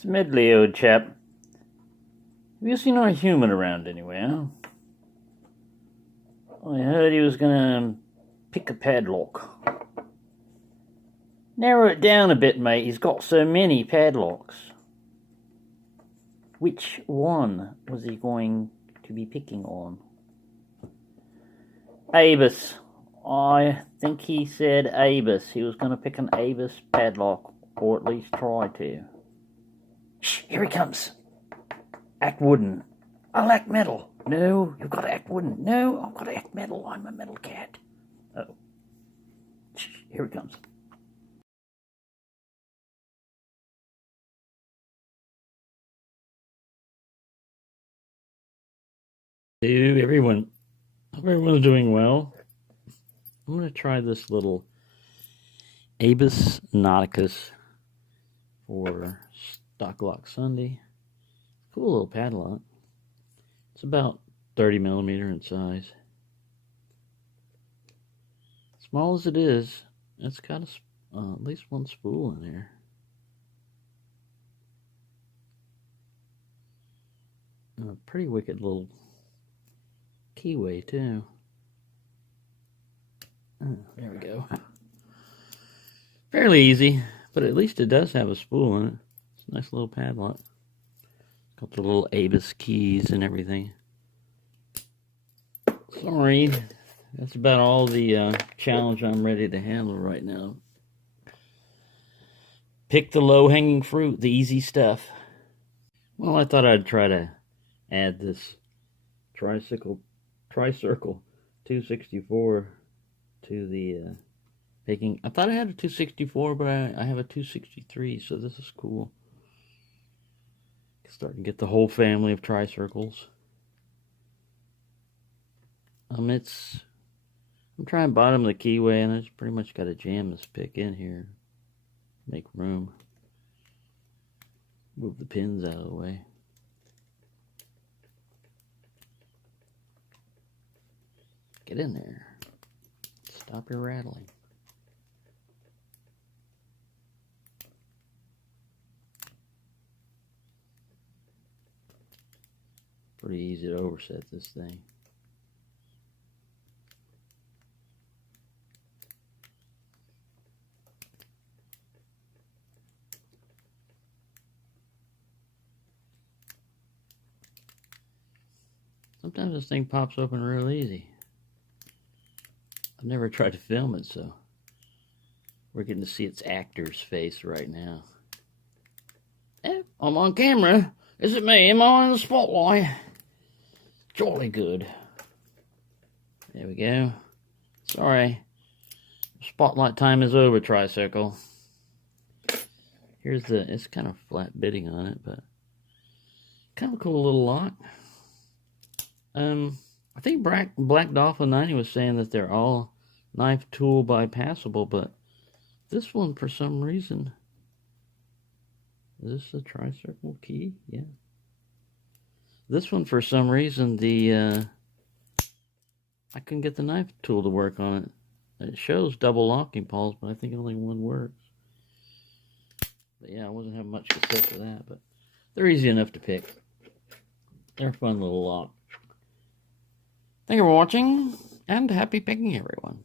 Smedley, old chap. Have you seen our human around anywhere? I heard he was gonna pick a padlock. Narrow it down a bit, mate. He's got so many padlocks. Which one was he going to be picking on? Abus. I think he said Abus. He was going to pick an Abus padlock, or at least try to. Shh, here he comes. Act wooden. I'll act metal. No, you've got to act wooden. No, I've got to act metal. I'm a metal cat. Oh. Shh, here he comes. Hey, everyone. Hope everyone's doing well. I'm going to try this little Abus Nauticus for Stock Lock Sunday. Cool little padlock. It's about 30 millimeter in size. Small as it is, it's got at least one spool in there. A pretty wicked little keyway too. Oh, there we go. Fairly easy, but at least it does have a spool in it. It's a nice little padlock. Got the little Abus keys and everything. Sorry, that's about all the challenge I'm ready to handle right now. Pick the low-hanging fruit, the easy stuff. Well, I thought I'd try to add this Tricircle 264 to the picking. I thought I had a 264, but I have a 263, so this is cool. Starting to get the whole family of tricircles. I'm trying bottom of the keyway, and I just pretty much got to jam this pick in here, make room, move the pins out of the way. Get in there. Stop your rattling. Pretty easy to overset this thing. Sometimes this thing pops open real easy. I've never tried to film it, so we're getting to see its actor's face right now. I'm on camera. Is it me? Am I on the spotlight? Jolly good. There we go. Sorry. Spotlight time is over, Tricircle. Here's it's kind of flat bitting on it, but kind of a cool little lock. I think Black Dolphin 90 was saying that they're all knife tool bypassable, but this one, for some reason, is this a Tricircle key? Yeah. This one, for some reason, I couldn't get the knife tool to work on it. It shows double locking pawls, but I think only one works. But yeah, I wasn't having much success with that, but they're easy enough to pick. They're a fun little lock. Thank you for watching, and happy picking, everyone.